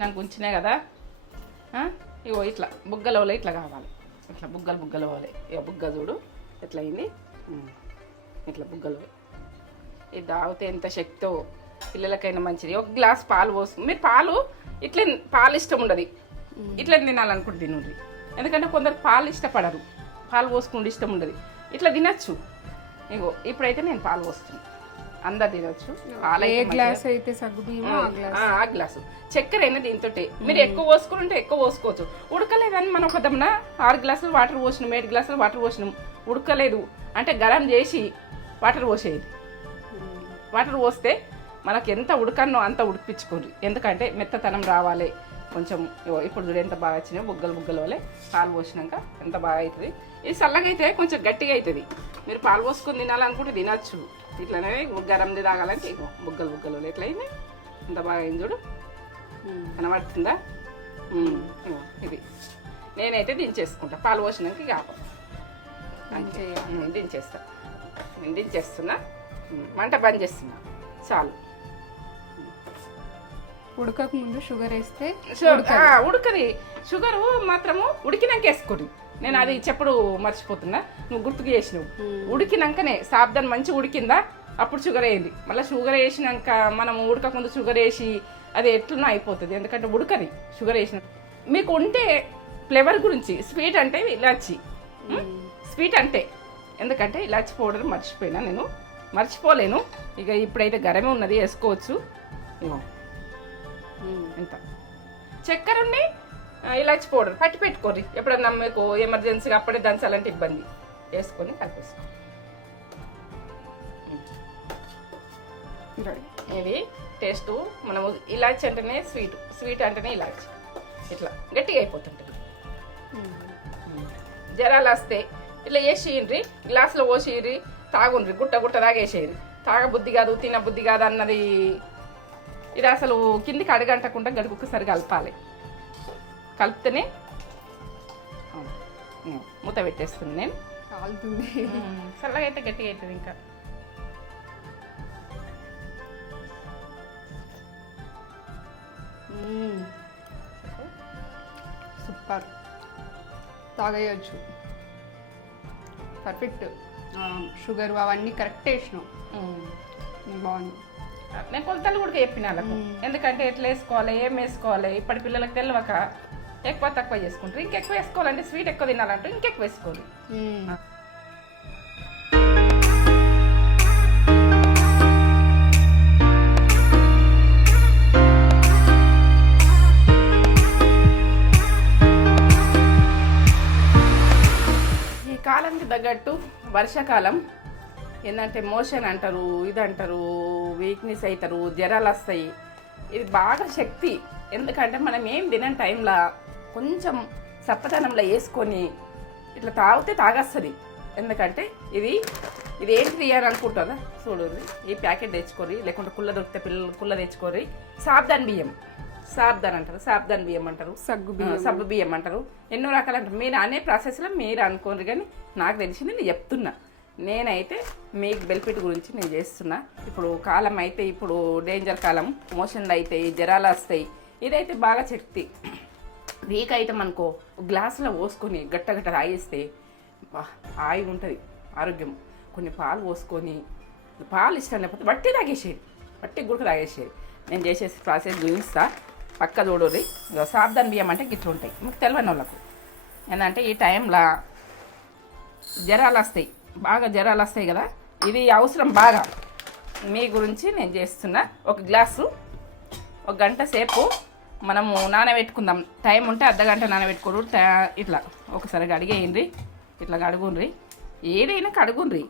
నాకు ఉంచినాయి కదా ఇగో ఇట్లా బుగ్గల వల్ల ఇట్లా కావాలి, ఇట్లా బుగ్గల వలే. ఇక బుగ్గ చూడు ఎట్లా అయింది, ఇట్లా బుగ్గలు. ఇది తాగితే ఎంత శక్తో పిల్లలకైనా మంచిది. ఒక గ్లాస్ పాలు పోసు. మీరు పాలు ఇట్లా పాలు ఇష్టం ఉండదు, ఇట్లా తినాలనుకుంటే తినండి. ఎందుకంటే కొందరు పాలు ఇష్టపడరు, పాలు పోసుకుంటే ఇష్టం ఉండదు. ఇట్లా తినచ్చు. ఇగో ఇప్పుడైతే నేను పాలు పోస్తున్నాను, అందరు తినొచ్చు. ఆ గ్లాసు చక్కెర అయినా దీంతో మీరు ఎక్కువ పోసుకుంటే ఎక్కువ పోసుకోవచ్చు. ఉడకలేదని మనం ఒక దమ్మున 6 గ్లాసులు వాటర్ పోసినాం, 7 గ్లాసులు వాటర్ పోసినాం. ఉడకలేదు అంటే గరం చేసి వాటర్ పోసేది. వాటర్ పోస్తే మనకి ఎంత ఉడకన్నో అంత ఉడికిపించుకోండి, ఎందుకంటే మెత్తతనం రావాలి కొంచెం. ఇప్పుడు చూడు ఎంత బాగా వచ్చినాయి బుగ్గల వల్లే. పాలు పోసినాక ఎంత బాగా అవుతుంది. ఇది చల్లగా అయితే కొంచెం గట్టిగా అవుతుంది. మీరు పాలు పోసుకొని తినాలనుకుంటే తినచ్చు. ఇట్లనే గరంది తాగాలంటే ఇగో బుగ్గలు ఎట్లా అయింది, ఎంత బాగా అయింది చూడు, కనబడుతుందా? ఇది నేనైతే దించేసుకుంటా. పాలు పోసినాక ఇక దించేస్తా. నేను దించేస్తున్నా, మంట బంద్ చేస్తున్నా, చాలు. ఉడకక ముందు షుగర్ వేస్తే ఉడకది. షుగరు మాత్రము ఉడికినాక వేసుకోండి. నేను అది చెప్పుడు మర్చిపోతున్నా, నువ్వు గుర్తుకు చేసినావు. ఉడికినాకనే సాబ్దాన్ మంచి ఉడికిందా అప్పుడు షుగర్ వేయండి. మళ్ళీ షుగర్ వేసినాక మనం ఉడకకుండా షుగర్ వేసి అది ఎట్లనో అయిపోతుంది, ఎందుకంటే ఉడకది షుగర్ వేసిన. మీకు ఉంటే ఫ్లేవర్ గురించి స్వీట్ అంటే ఇలాచి, స్వీట్ అంటే ఎందుకంటే ఇలాచి పౌడర్ మర్చిపోయినా, నేను మర్చిపోలేను. ఇక ఇప్పుడైతే గరమే ఉన్నది, వేసుకోవచ్చు. ఎంత చక్కెర ఉండి ఇలాచి పౌడర్ పట్టి పెట్టుకోరి. ఎప్పుడన్నా మీకు ఎమర్జెన్సీగా అప్పుడే దంచాలంటే ఇబ్బంది, వేసుకొని కలిపేసుకో. ఇది టేస్ట్. మనము ఇలాచి అంటేనే స్వీట్ అంటేనే ఇలాచి. ఇట్లా గట్టిగా అయిపోతుంటుంది. జ్వరాలు వస్తే ఇట్లా వేసేయండి, గ్లాసులో పోసేయండి, తాగుండ్రి, గుట్ట తాగేసేయండి. తాగబుద్ధి కాదు, తినబుద్ధి కాదు అన్నది ఇది అసలు కిందికి అడగంటకుండా గడుపుకసారి కలపాలి. కలిపితేనే మూత పెట్టేస్తుంది. నేను కాలుతుంది, చల్లగా అయితే గట్టిగా అవుతుంది. ఇంకా సూపర్, తాగేయచ్చు. పర్ఫెక్ట్. షుగర్ అవన్నీ కరెక్ట్ వేసినావు, బాగుంది. నేను కొలతలు కూడా చెప్పిన వాళ్ళకు, ఎందుకంటే ఎట్లా వేసుకోవాలి, ఏం వేసుకోవాలి. ఇప్పటి పిల్లలకు తెలియక ఎక్కువ తక్కువ చేసుకుంటారు. ఇంకెక్కువ వేసుకోవాలంటే స్వీట్ ఎక్కువ తినాలంటే ఇంకెక్కువ వేసుకోవాలి. ఈ కాలానికి తగ్గట్టు వర్షాకాలం ఏంటంటే మోషన్ అంటారు, ఇది అంటారు, వీక్నెస్ అవుతారు, జ్వరాలు వస్తాయి. ఇది బాగా శక్తి. ఎందుకంటే మనం ఏం తినని టైంలో కొంచెం సప్పదనంలో వేసుకొని ఇట్లా తాగితే తాగేస్తుంది. ఎందుకంటే ఇది ఏంటి అని అనుకుంటారా? చూడండి, ఈ ప్యాకెట్ తెచ్చుకోరి, లేకుంటే కుళ్ళ దొరికితే పిల్లలు కుళ్ళ తెచ్చుకోరి. సాబ్దాన్ బియ్యం అంటారు, సాబ్దాన్ బియ్యం అంటారు, సబ్బు బియ్యం అంటారు, ఎన్నో రకాలు అంటారు. మీరు అనే ప్రాసెస్లో మీరు అనుకోరు, కానీ నాకు తెలిసింది నేను చెప్తున్నా. నేనైతే మీకు బెనిఫిట్ గురించి నేను చేస్తున్నా. ఇప్పుడు కాలం అయితే ఇప్పుడు డేంజర్ కాలం, మోషన్లు అవుతాయి, జ్వరాలు వస్తాయి. ఇదైతే బాగా శక్తి. వీక్ అయితే మనకో గ్లాసులో పోసుకొని గట్ట తాగేస్తే హాయిగా ఉంటుంది ఆరోగ్యం. కొన్ని పాలు పోసుకొని, పాలు ఇష్టం లేకపోతే బట్టి తాగేసేది, బట్టి గుడక తాగేసేది. నేను చేసేసి ప్రాసెస్ చూపిస్తా, పక్క చూడరి. సాబ్దాన్ బియ్యం అంటే గిట్లు ఉంటాయి, మీకు తెలియని వాళ్ళకు. ఏంటంటే ఈ టైంలో జ్వరాలు వస్తాయి, బాగా జ్వరాలు వస్తాయి కదా, ఇది అవసరం బాగా. మీ గురించి నేను చేస్తున్నా. ఒక గ్లాసు 1 గంట సేపు మనము నానబెట్టుకుందాం. టైం ఉంటే అర్ధగంట నానబెట్టుకోరు. ఇట్లా ఒకసారి కడిగేయండి, ఇట్లా కడుగుండ్రి, ఏదైనా కడుగుండ్రి.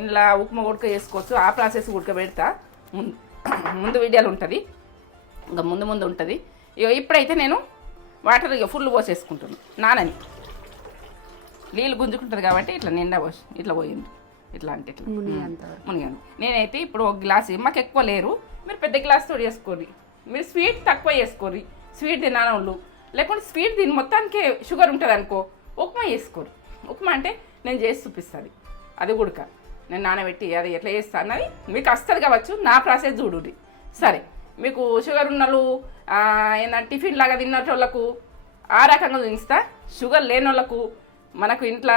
ఇలా ఉప్మా ఉడక చేసుకోవచ్చు. ఆ ప్రాసెస్ ఉడకబెడతా, ముందు వీడియోలు ఉంటుంది, ఇంకా ముందు ఉంటుంది. ఇక ఇప్పుడైతే నేను వాటర్ ఇక ఫుల్ పోసేసుకుంటున్నాను. నానని నీళ్ళు గుంజుకుంటుంది కాబట్టి ఇట్లా నిండా పోసి ఇట్లా పోయింది, ఇట్లా అంటే ఇట్లా మునిగండి. నేనైతే ఇప్పుడు 1 గ్లాసు, మాకు ఎక్కువ లేరు, మీరు పెద్ద గ్లాస్తో చేసుకోండి. మీరు స్వీట్ తక్కువ చేసుకోరు, స్వీట్ తినాలి. లేకుంటే స్వీట్ దీని మొత్తానికి షుగర్ ఉంటుంది అనుకో, ఉప్మా చేసుకోరు. ఉప్మా అంటే నేను చేసి చూపిస్తుంది, అది ఉడక నేను నానబెట్టి అది ఎట్లా చేస్తాను అన్నది మీకు వస్తుంది కావచ్చు. నా ప్రాసెస్ చూడుర్రి. సరే, మీకు షుగర్ ఉన్నోళ్ళు ఏంటంటే టిఫిన్ లాగా తిన్నటోళ్ళకు ఆ రకంగా చూపిస్తా. షుగర్ లేని వాళ్ళకు మనకు ఇంట్లో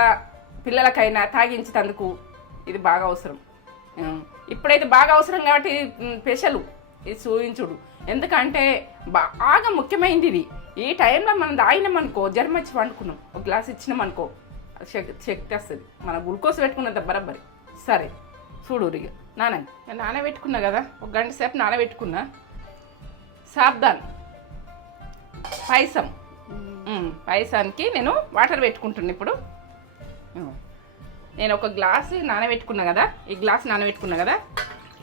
పిల్లలకైనా తాగించేందుకు ఇది బాగా అవసరం. ఇప్పుడైతే బాగా అవసరం కాబట్టి స్పెషల్ ఇది చూపించుడు. ఎందుకంటే బాగా ముఖ్యమైనది ఇది. ఈ టైంలో మనం తాగినామనుకో జ్వరం వచ్చి వండుకున్నాం, ఒక గ్లాస్ ఇచ్చినామనుకో శక్తి వస్తుంది. మన గ్లూకోజ్ పెట్టుకున్నంత బరబ్బరి. సరే చూడు ఇక నానబెట్టుకున్నా కదా, ఒక గంట సేపు నానబెట్టుకున్నా. సాబ్దాన్ పాయసానికి నేను వాటర్ పెట్టుకుంటున్నా. ఇప్పుడు నేను ఒక గ్లాసు నానబెట్టుకున్నా కదా, ఈ గ్లాస్ నానబెట్టుకున్నా కదా,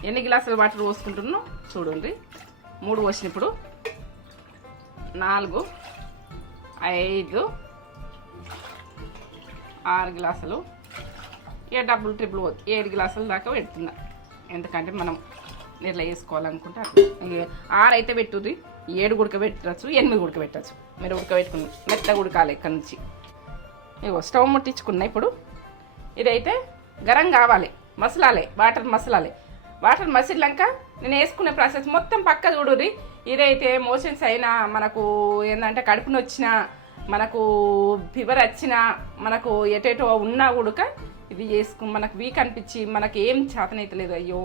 ఎన్ని గ్లాసులు వాటర్ పోసుకుంటున్నాను చూడండి. 3 పోసిన, ఇప్పుడు 4, 5, 6 గ్లాసులు, 7 గ్లాసుల దాకా పెడుతున్నా. ఎందుకంటే మనం ఇట్లా వేసుకోవాలనుకుంటే 6 అయితే పెట్టుది, 7 ఉడకబెట్టచ్చు, 8 ఉడకబెట్టచ్చు. మీరు ఉడకబెట్టుకుని మెత్తగా ఉడకాలి. ఇక్కడ నుంచి ఇగో స్టవ్ ముట్టించుకున్నా. ఇప్పుడు ఇదైతే గరం కావాలి, మసలాలి, వాటర్ మసిలాక నేను వేసుకునే ప్రాసెస్ మొత్తం పక్క చూడుర్రి. ఇదైతే మోషన్స్ అయినా, మనకు ఏంటంటే కడుపుని వచ్చినా, మనకు ఫీవర్ వచ్చినా, మనకు ఎటేటో ఉన్నా ఉడక ఇది మనకు వీక్ అనిపించి మనకి ఏం చేతనైతే లేదు, అయ్యో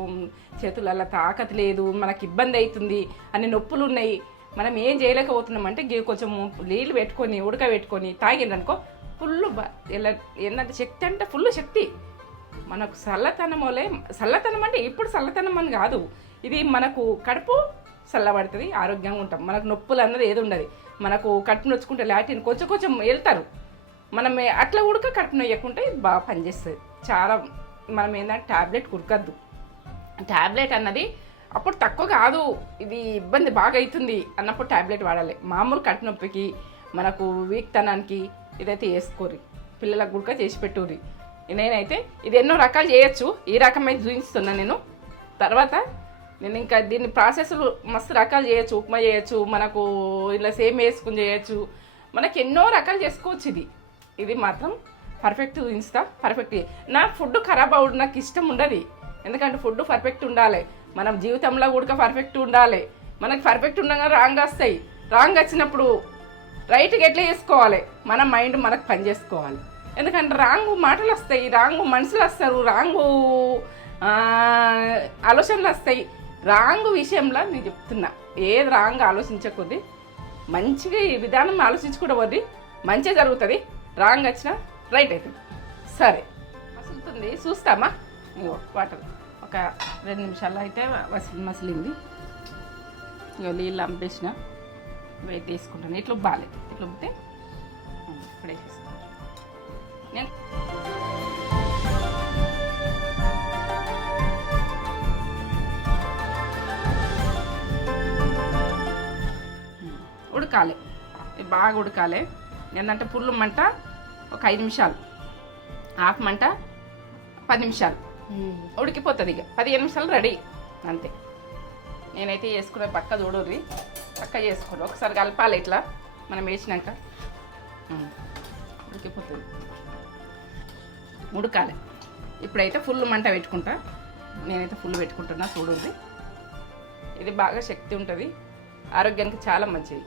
చేతులల్లా తాకత లేదు, మనకి ఇబ్బంది అవుతుంది, అన్ని నొప్పులు ఉన్నాయి, మనం ఏం చేయలేకపోతున్నామంటే కొంచెం నీళ్ళు పెట్టుకొని ఉడకబెట్టుకొని తాగిందనుకో ఫుల్ ఏంటంటే శక్తి అంటే ఫుల్ శక్తి. మనకు చల్లతనం అంటే ఇప్పుడు చల్లతనం అని కాదు, ఇది మనకు కడుపు చల్లబడుతుంది, ఆరోగ్యంగా ఉంటాం. మనకు నొప్పులు అన్నది ఏది ఉండదు. మనకు కడుపు నొచ్చుకుంటే లాటిన్ కొంచెం వెళ్తారు, మనం అట్లా ఉడక కడుపు నొయ్యకుంటే ఇది బాగా పనిచేస్తుంది. చాలా మనం ఏంటంటే ట్యాబ్లెట్ కురకద్దు. ట్యాబ్లెట్ అన్నది అప్పుడు తక్కువ కాదు, ఇది ఇబ్బంది బాగా అవుతుంది అన్నప్పుడు ట్యాబ్లెట్ వాడాలి. మామూలు కడుపు నొప్పికి, మనకు వీక్ తనానికి ఇదైతే వేసుకోరి, పిల్లలకు గుడక చేసి పెట్టుర్రి. నేనైతే ఇది ఎన్నో రకాలు చేయొచ్చు, ఈ రకమైతే చూపిస్తున్నా నేను. తర్వాత నేను ఇంకా దీన్ని ప్రాసెస్లు మస్తు రకాలు చేయొచ్చు. ఉప్మా చేయొచ్చు, మనకు ఇలా సేమ్ వేసుకుని చేయొచ్చు, మనకి ఎన్నో రకాలు చేసుకోవచ్చు. ఇది మాత్రం పర్ఫెక్ట్ చూపిస్తా. పర్ఫెక్ట్ నా ఫుడ్ ఖరాబ్ అవ్వడు నాకు ఇష్టం ఉండదు. ఎందుకంటే ఫుడ్ పర్ఫెక్ట్ ఉండాలి, మనం జీవితంలో కూడా పర్ఫెక్ట్ ఉండాలి. మనకు పర్ఫెక్ట్ ఉండగా రాంగ్ వస్తాయి, రాంగ్ వచ్చినప్పుడు రైట్గా ఎట్లా చేసుకోవాలి, మన మైండ్ మనకు పని చేసుకోవాలి. ఎందుకంటే రాంగ్ మాటలు వస్తాయి, రాంగ్ మనుషులు వస్తారు, రాంగ్ ఆలోచనలు వస్తాయి. రాంగ్ విషయంలో నేను చెప్తున్నా, ఏది రాంగ్ ఆలోచించకూడదు, మంచిగా ఈ విధానం ఆలోచించుకోవద్దు, మంచిగా జరుగుతుంది. రాంగ్ వచ్చినా రైట్ అవుతుంది. సరే మసులుతుంది, చూస్తామా? ఇగో వాటర్ ఒక 2 నిమిషాల్లో అయితే మసిలింది. ఇగో నీళ్ళు అంపేసిన, వెయిట్ తీసుకుంటాను. ఇట్లా ఉబ్బాలి, ఇట్లా ఉబ్బితే ఇప్పుడే వేసేస్తాను నేను. ఉడకాలి, ఇది బాగా ఉడకాలి. ఏంటంటే పుల్లు మంట ఒక 5 నిమిషాలు, హాఫ్ మంట 10 నిమిషాలు ఉడికిపోతుంది. ఇక 15 నిమిషాలు రెడీ అంతే. నేనైతే చేసుకునే పక్క చూడర్రి, పక్క చేసుకోండి. ఒకసారి కలపాలి ఇట్లా మనం వేసినాక, ఉడికిపోతుంది, ఉడకాలి. ఇప్పుడైతే ఫుల్ మంట పెట్టుకుంటా, నేనైతే ఫుల్ పెట్టుకుంటున్నా చూడండి. ఇది బాగా శక్తి ఉంటుంది, ఆరోగ్యానికి చాలా మంచిది.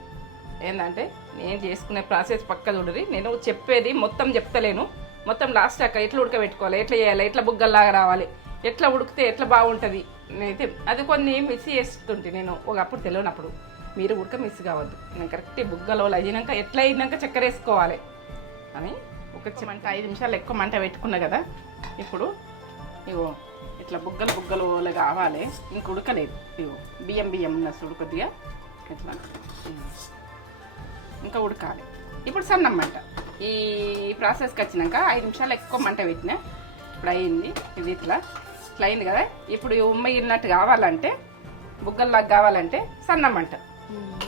ఏంటంటే నేను చేసుకునే ప్రాసెస్ పక్క చూడరి. నేను చెప్పేది మొత్తం చెప్తలేను, మొత్తం లాస్ట్ అక్కడ ఎట్లా ఉడకబెట్టుకోవాలి, ఎట్లా చేయాలి, ఎట్లా బుగ్గల్లాగా రావాలి, ఎట్లా ఉడికితే ఎట్లా బాగుంటుంది. నేనైతే అది కొన్ని మిస్ చేస్తుంటే నేను ఒకప్పుడు తెలియనప్పుడు. మీరు ఉడక మిస్ కావద్దు. నేను కరెక్ట్ బుగ్గలో అయినాక ఎట్లా అయినాక చక్కెర వేసుకోవాలి అని ఒక మంట 5 నిమిషాలు ఎక్కువ మంట పెట్టుకున్నా కదా. ఇప్పుడు ఇగో ఇట్లా బుగ్గలు కావాలి, ఇంక ఉడకలేదు. ఇగో బియ్యం ఉన్న చూడు కొద్దిగా ఇట్లా ఇంకా ఉడకాలి. ఇప్పుడు సన్నం మంట. ఈ ప్రాసెస్కి వచ్చినాక 5 నిమిషాలు ఎక్కువ మంట పెట్టినా. ఇప్పుడు అయింది, ఇది ఇట్లా అయింది కదా. ఇప్పుడు ఉమ్మగిలినట్టు కావాలంటే, బుగ్గల్లాగా కావాలంటే సన్నం మంట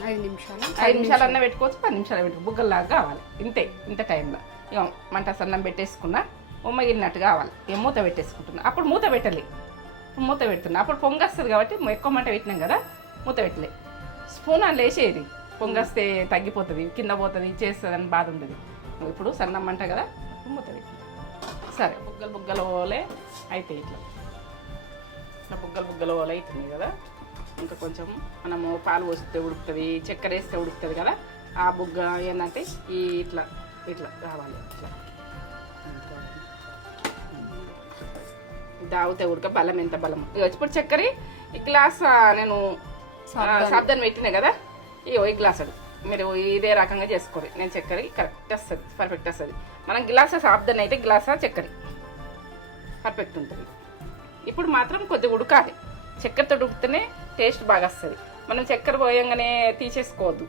5 నిమిషాలు 5 నిమిషాలు అన్న పెట్టుకోవచ్చు, 10 నిమిషాలు పెట్టుకో. బుగ్గల్లాగా కావాలి ఇంత టైంలో. ఇక మంట సన్నం పెట్టేసుకున్నా, ఉమ్మగిలినట్టు కావాలి. ఇక మూత పెట్టేసుకుంటున్నా. అప్పుడు మూత పెట్టాలి, మూత పెడుతున్నా. అప్పుడు పొంగొస్తుంది కాబట్టి ఎక్కువ మంట పెట్టినాం కదా, మూత పెట్టలే. స్పూన్ అని లేచేది, పొంగొస్తే తగ్గిపోతుంది, కింద పోతుంది, చేస్తుంది అని బాధ ఉండదు. ఇప్పుడు సన్నం మంట కదా, మూత పెట్టి. సరే బుగ్గలు ఓలే అయితే ఇట్లా బుగ్గలు ఓలే అవుతుంది కదా. ఇంకా కొంచెం మనము పాలు పోస్తే ఉడుకుతుంది, చక్కెర వేస్తే ఉడుకుతుంది కదా. ఆ బుగ్గ ఏంటంటే ఇట్లా ఇట్లా రావాలి. ఇట్లా దావుతే ఉడక బలం ఎంత బలం. ఇక ఇప్పుడు చక్కెర ఈ గ్లాస్ నేను సాబ్దాన్ని పెట్టినా కదా, ఈ గ్లాస్ అది మీరు ఇదే రకంగా చేసుకోరు. నేను చక్కెర కరెక్ట్ వస్తుంది, పర్ఫెక్ట్ వస్తుంది. మనం గ్లాసా సాబ్దాన్ని అయితే గ్లాసా చక్కెర పర్ఫెక్ట్ ఉంటుంది. ఇప్పుడు మాత్రం కొద్దిగా ఉడకాలి, చక్కెరతో ఉడికితేనే టేస్ట్ బాగా వస్తుంది. మనం చక్కెర పోయంగానే తీసేసుకోవద్దు,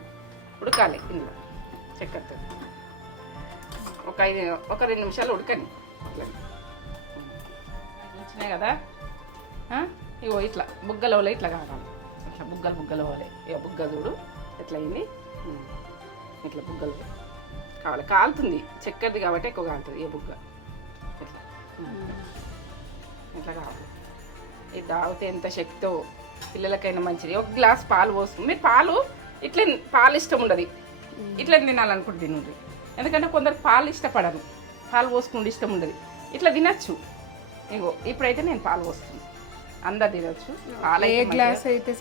ఉడకాలి ఇందులో చక్కెరతో. ఒక 2 నిమిషాలు ఉడకని ఉంచినాయి కదా. ఇగో ఇట్లా బుగ్గల వలే ఇట్లా కావాలి, ఇట్లా బుగ్గల వలే. ఇక బుగ్గ చూడు ఎట్లా అయింది, ఇట్లా బుగ్గలు కావాలి. కాలుతుంది చక్కెరది కాబట్టి ఎక్కువ కాలుతుంది ఈ బుగ్గ. ఇట్లా ఇట్లా కావాలి. ఇది తాగితే ఎంత శక్తితో పిల్లలకైనా మంచిది. ఒక గ్లాస్ పాలు పోస్తుంది. మీరు ఇట్లా పాలు ఇష్టం ఉండదు, ఇట్లా తినాలనుకుంటే తినండి. ఎందుకంటే కొందరు పాలు ఇష్టపడను, పాలు పోసుకుంటే ఇష్టం ఉండదు. ఇట్లా తినచ్చు. ఇగో ఇప్పుడైతే నేను పాలు పోస్తున్నాను, అందరు తినచ్చు. గ్లాస్ అయితే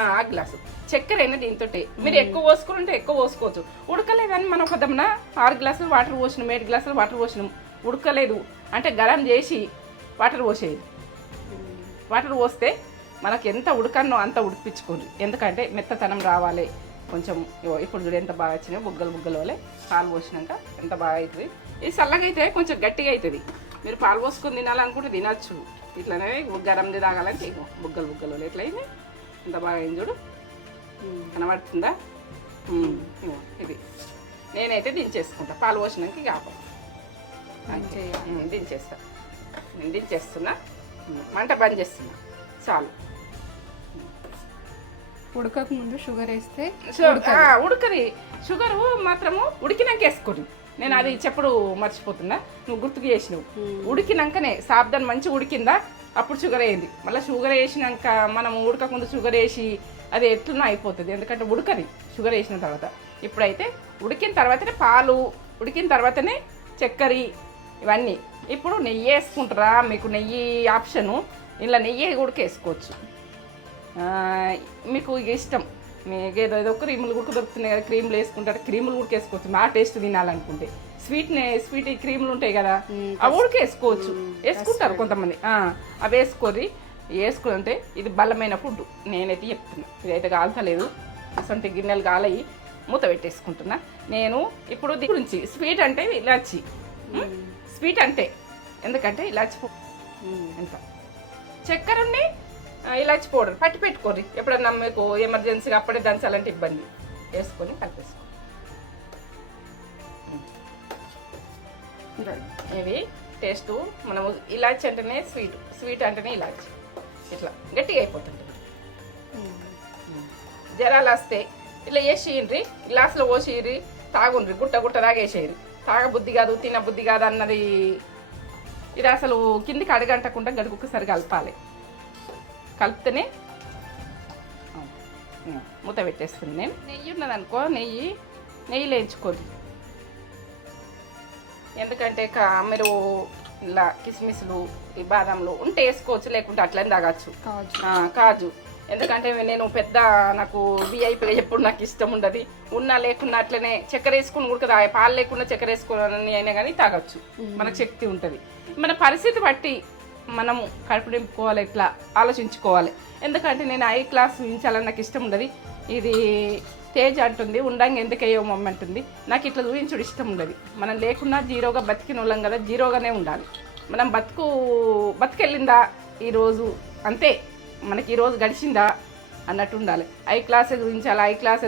ఆ గ్లాసు చక్కెర అయినా దీంతో మీరు ఎక్కువ పోసుకుంటే ఎక్కువ పోసుకోవచ్చు. ఉడకలేదని మనం కొద్దామన్నా 6 గ్లాసులు వాటర్ పోసినాం, 7 గ్లాసులు వాటర్ పోసినాం. ఉడకలేదు అంటే గరం చేసి వాటర్ పోసేది. వాటర్ పోస్తే మనకు ఎంత ఉడకన్నో అంత ఉడిపించుకోండి, ఎందుకంటే మెత్తతనం రావాలి కొంచెం. ఇప్పుడు చూడు ఎంత బాగా వచ్చినాయి బుగ్గలు వలే. పాలు పోసినాక ఎంత బాగా అవుతుంది. ఇది చల్లగా అయితే కొంచెం గట్టిగా అవుతుంది. మీరు పాలు పోసుకొని తినాలనుకుంటే తినచ్చు. ఇట్లానే గరంది తాగాలంటే బుగ్గలు వలే ఎట్లా అయింది, ఎంత బాగా అయింది చూడు, కనబడుతుందా. ఇది నేనైతే దించేసుకుంటా, పాలు పోసినాక కాపాడు దించేస్తా. నేను దించేస్తున్నా, మంట బంద్ చేస్తున్నా చాలు. ఉడకక ముందు షుగర్ వేస్తే ఉడకది. షుగర్ మాత్రము ఉడికినాక వేసుకోండి. నేను అది చెప్పుడు మర్చిపోతున్నా, నువ్వు గుర్తుకు చేసినావు. ఉడికినాకనే సాబ్దాన్ని మంచిగా ఉడికిందా అప్పుడు షుగర్ వేయండి. మళ్ళీ షుగర్ వేసినాక మనం ఉడకకుండా షుగర్ వేసి అది ఎట్లనో అయిపోతుంది, ఎందుకంటే ఉడకది షుగర్ వేసిన తర్వాత. ఇప్పుడైతే ఉడికిన తర్వాతనే పాలు, ఉడికిన తర్వాతనే చక్కెర ఇవన్నీ. ఇప్పుడు నెయ్యి వేసుకుంటారా, మీకు నెయ్యి ఆప్షను, ఇలా నెయ్యి ఉడికేసుకోవచ్చు మీకు ఇష్టం. మీకు ఏదో క్రీములు కూడా దొరుకుతున్నాయి కదా, క్రీములు వేసుకుంటారు, క్రీములు ఉడికేసుకోవచ్చు. మా టేస్ట్ తినాలనుకుంటే స్వీట్ క్రీములు ఉంటాయి కదా, అవి ఉడికేసుకోవచ్చు, వేసుకుంటారు కొంతమంది. అవి వేసుకుంటే ఇది బలమైన ఫుడ్. నేనైతే చెప్తున్నా, ఇదైతే కాల్తలేదు, అసంటి గిన్నెలు కాలయి మూత పెట్టేసుకుంటున్నా. నేను ఇప్పుడు దీని గురించి స్వీట్ అంటే ఇలాచి, స్వీట్ అంటే ఎందుకంటే ఇలాచి ఎంత చక్కెరని ఇలాచి పౌడర్ పట్టి పెట్టుకోండి. ఎప్పుడన్నా మీకు ఎమర్జెన్సీగా అప్పుడే దంచాలంటే ఇబ్బంది, వేసుకొని కలిపేసుకోండి. ఇవి టేస్ట్. మనము ఇలాచి అంటేనే స్వీట్ అంటేనే ఇలాచి. ఇట్లా గట్టిగా అయిపోతుంది. జ్వరాలు వస్తే ఇట్లా వేసియండ్రి, గ్లాసులో పోసిరి, తాగుండ్రి, గుట్ట తాగేసేయండి. తాగబుద్ధి కాదు, తినబుద్ధి కాదు అన్నది ఇది అసలు కిందికి అడగంటకుండా గడుకుక్కసారి కలపాలి. కలిపితేనే మూత పెట్టేస్తుంది. నేను నెయ్యి ఉన్నదనుకో, నెయ్యి వేయించుకోండి. ఎందుకంటే మీరు ఇలా కిస్మిస్లు ఈ బాదంలు ఉంటే వేసుకోవచ్చు, లేకుంటే అట్లనే తాగచ్చు. కాజు ఎందుకంటే నేను పెద్ద నాకు విఐపీగా ఎప్పుడు నాకు ఇష్టం ఉండదు. ఉన్నా లేకున్నా అట్లనే చక్కెర వేసుకుని ఉడకదా, పాలు లేకుండా చక్కెర వేసుకుని అయినా కానీ తాగొచ్చు, మనకు శక్తి ఉంటుంది. మన పరిస్థితి బట్టి మనం కడుపు నింపుకోవాలి, ఇట్లా ఆలోచించుకోవాలి. ఎందుకంటే నేను ఐ క్లాస్ చూపించాలని నాకు ఇష్టం ఉండదు. ఇది తేజ్ అంటుంది ఉండంగా ఎందుకు అయ్యో మమ్మీ అంటుంది, నాకు ఇట్లా చూపించుడు ఇష్టం ఉండదు. మనం లేకున్నా జీరోగా బతికిన వాళ్ళం కదా, జీరోగానే ఉండాలి. మనం బతికెళ్ళిందా ఈరోజు అంతే, మనకి ఈరోజు గడిచిందా అన్నట్టు ఉండాలి. ఐ క్లాసే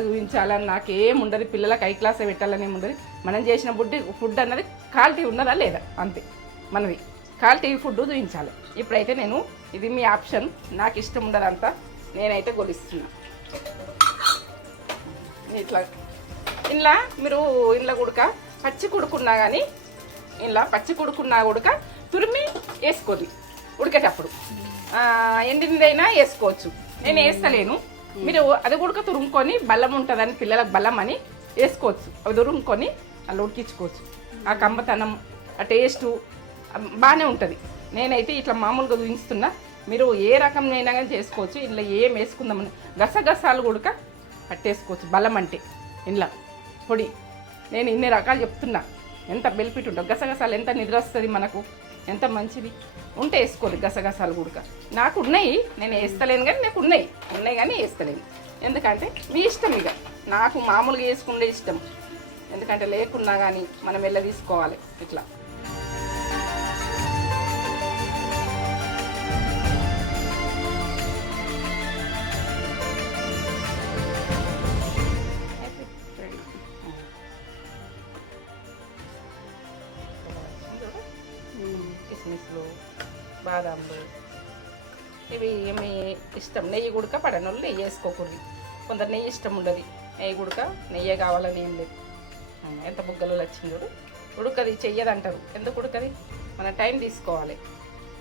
చూపించాలని నాకేం ఉండదు. పిల్లలకు ఐ క్లాసే పెట్టాలని ఏమి ఉండదు. మనం చేసిన ఫుడ్ అన్నది క్వాలిటీ ఉన్నదా లేదా అంతే. మనది క్వాలిటీ ఫుడ్ చూపించాలి. ఇప్పుడైతే నేను ఇది మీ ఆప్షన్, నాకు ఇష్టం ఉండదంతా నేనైతే గొలిస్తున్నా. ఇలా మీరు ఇంట్లో కుడక పచ్చి కుడుకున్నా కానీ పచ్చి కుడుకున్నా కుడక తురిమి వేసుకోండి ఉడికేటప్పుడు. ఎండినదైనా వేసుకోవచ్చు, నేను వేస్తలేను. మీరు అది ఉడక తురుముకొని బెల్లం ఉంటుందని పిల్లలకు బెల్లం అని వేసుకోవచ్చు. అవి తురుముకొని అలా ఉడికించుకోవచ్చు. ఆ కమ్మతనం ఆ టేస్టు బాగానే ఉంటుంది. నేనైతే ఇట్లా మామూలుగా చూపిస్తున్నా, మీరు ఏ రకం అయినా కానీ చేసుకోవచ్చు. ఇందులో ఏం వేసుకుందామని గసగసాలు కూడా పట్టేసుకోవచ్చు. బలం అంటే ఇంట్లో పొడి నేను ఇన్ని రకాలు చెప్తున్నా. ఎంత బెనిఫిట్ ఉంటుంది గసగసాలు, ఎంత నిద్ర వస్తుంది మనకు, ఎంత మంచిది ఉంటే వేసుకోవాలి గసగసాలు కూడా. నాకు ఉన్నాయి, నేను వేస్తలేను కానీ నాకు ఉన్నాయి కానీ వేస్తలేను. ఎందుకంటే మీ ఇష్టం. ఇక నాకు మామూలుగా వేసుకుంటే ఇష్టం, ఎందుకంటే లేకున్నా కానీ మనం వెళ్ళ తీసుకోవాలి ఇట్లా. కిస్మిస్లు, బాదాంలు ఇవి మీ ఇష్టం. నెయ్యి గుడక పడనోళ్ళు నెయ్యి వేసుకోకూడదు. కొందరు నెయ్యి ఇష్టం ఉండదు, నెయ్యి గుడక నెయ్యే కావాలని ఏం లేదు. ఎంత బుగ్గలు వచ్చింది చూడు. ఉడకది చెయ్యదంటారు. ఎందుకు ఉడకది? మన టైం తీసుకోవాలి.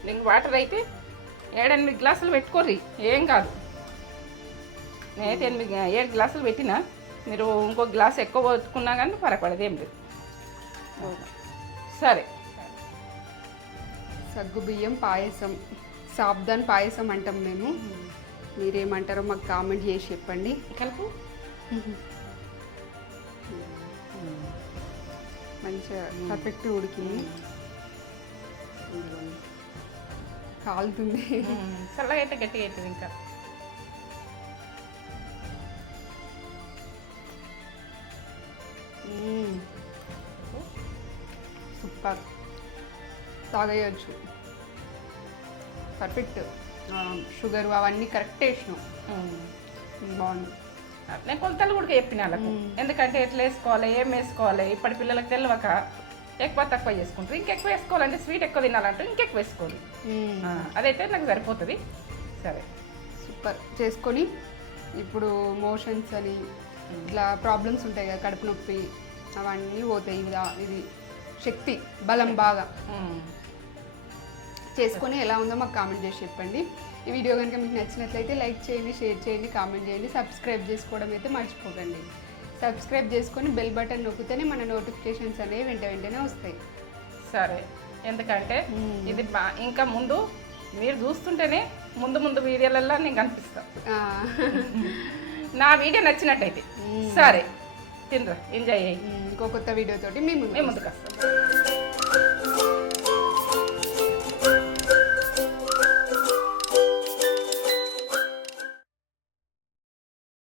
నేను వాటర్ అయితే 7-8 గ్లాసులు పెట్టుకోర్రి, ఏం కాదు. నేనైతే 7 గ్లాసులు పెట్టినా, మీరు ఇంకో గ్లాస్ ఎక్కువ పెట్టుకున్నా కానీ పరపడదు, ఏం లేదు. సరే, సగ్గుబియ్యం పాయసం, సాబ్దాన్ పాయసం అంటాం మేము. మీరేమంటారో మాకు కామెంట్ చేసి చెప్పండి. కలుపు. మంచిగా పర్ఫెక్ట్ ఉడికింది. కాలుతుంది. చల్లగా అయితే గట్టిగా అవుతుంది. ఇంకా సూపర్, తాగేయచ్చు. పర్ఫెక్ట్. షుగర్ అవన్నీ కరెక్ట్ వేసినాం. బాగుంది. నేను కొలతలు కూడా చెప్పిన వాళ్ళకు. ఎందుకంటే ఎట్లా వేసుకోవాలి, ఏం వేసుకోవాలి. ఇప్పటి పిల్లలకు తెలియక ఎక్కువ తక్కువ చేసుకుంటారు. ఇంకెక్కువ వేసుకోవాలంటే స్వీట్ ఎక్కువ తినాలంటే ఇంకెక్కువ వేసుకోవాలి. అదైతే నాకు సరిపోతుంది. సరే, సూపర్. చేసుకొని ఇప్పుడు మోషన్స్ అని ఇట్లా ప్రాబ్లమ్స్ ఉంటాయి కదా, కడుపు నొప్పి అవన్నీ పోతాయి. ఇది శక్తి, బలం బాగా. చేసుకొని ఎలా ఉందో మాకు కామెంట్ చేసి చెప్పండి. ఈ వీడియో కనుక మీకు నచ్చినట్లయితే లైక్ చేయండి, షేర్ చేయండి, కామెంట్ చేయండి. సబ్స్క్రైబ్ చేసుకోవడం అయితే మర్చిపోకండి. సబ్స్క్రైబ్ చేసుకొని బెల్ బటన్ నొక్కితేనే మన నోటిఫికేషన్స్ అనేవి వెంటనే వస్తాయి. సరే, ఎందుకంటే ఇది ఇంకా ముందు మీరు చూస్తుంటేనే ముందు వీడియోలలో నేను కనిపిస్తాను. నా వీడియో నచ్చినట్టయితే సరే తినరా, ఎంజాయ్ అయ్యి ఇంకో కొత్త వీడియోతోటి మేము ముందుకు వస్తాం.